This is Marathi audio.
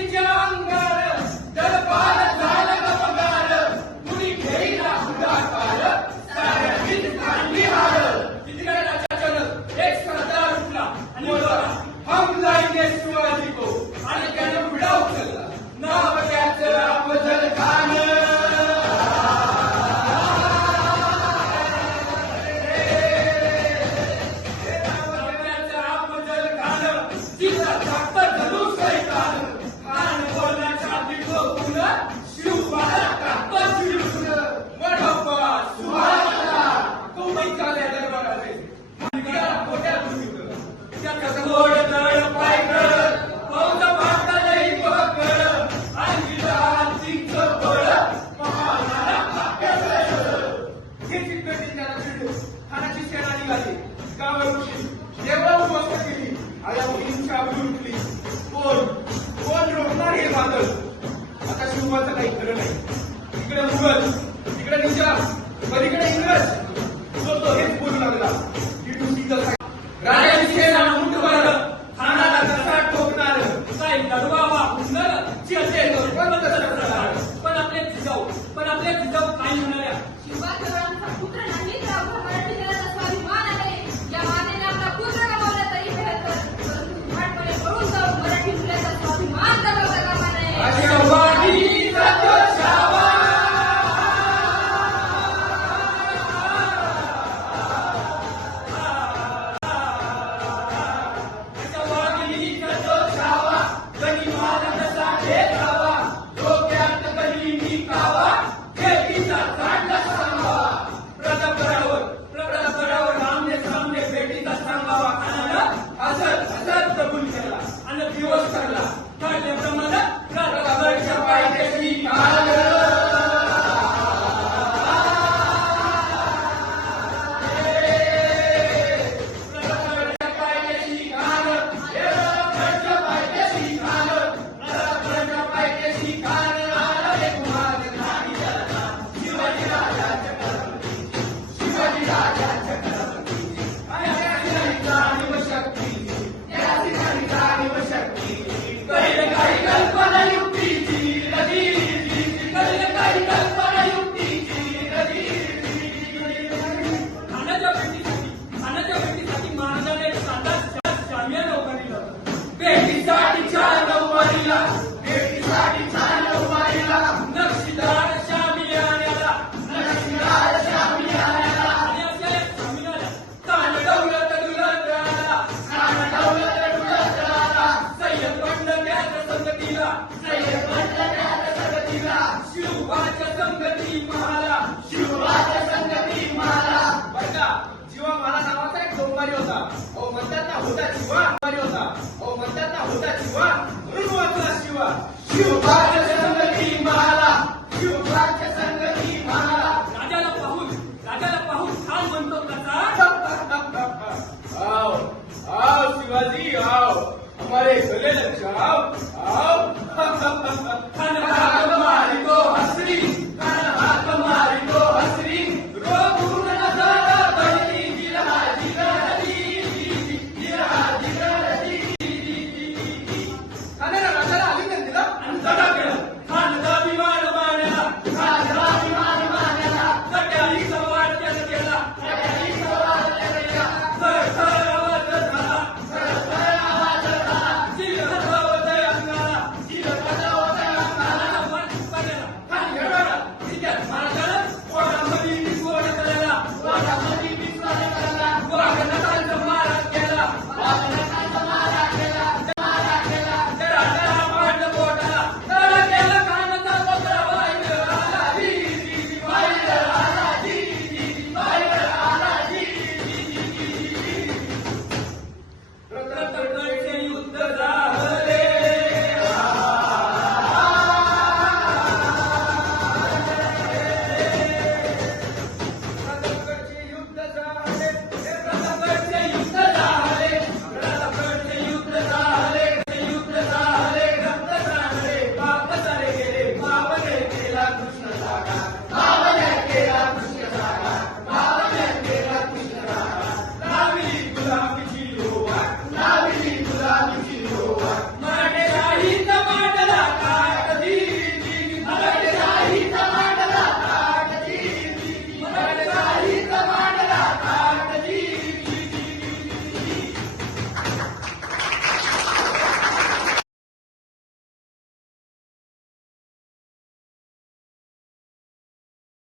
Yeah. John! Justiça! मुघल तिकडे निजाम पलीकडे इंग्रज. तो तो हेच बोलू लागला. राजाविषयीला मुंड मारलं खानाला कसा टोकणार? साई नरवा वा हुंदर ची असे Father.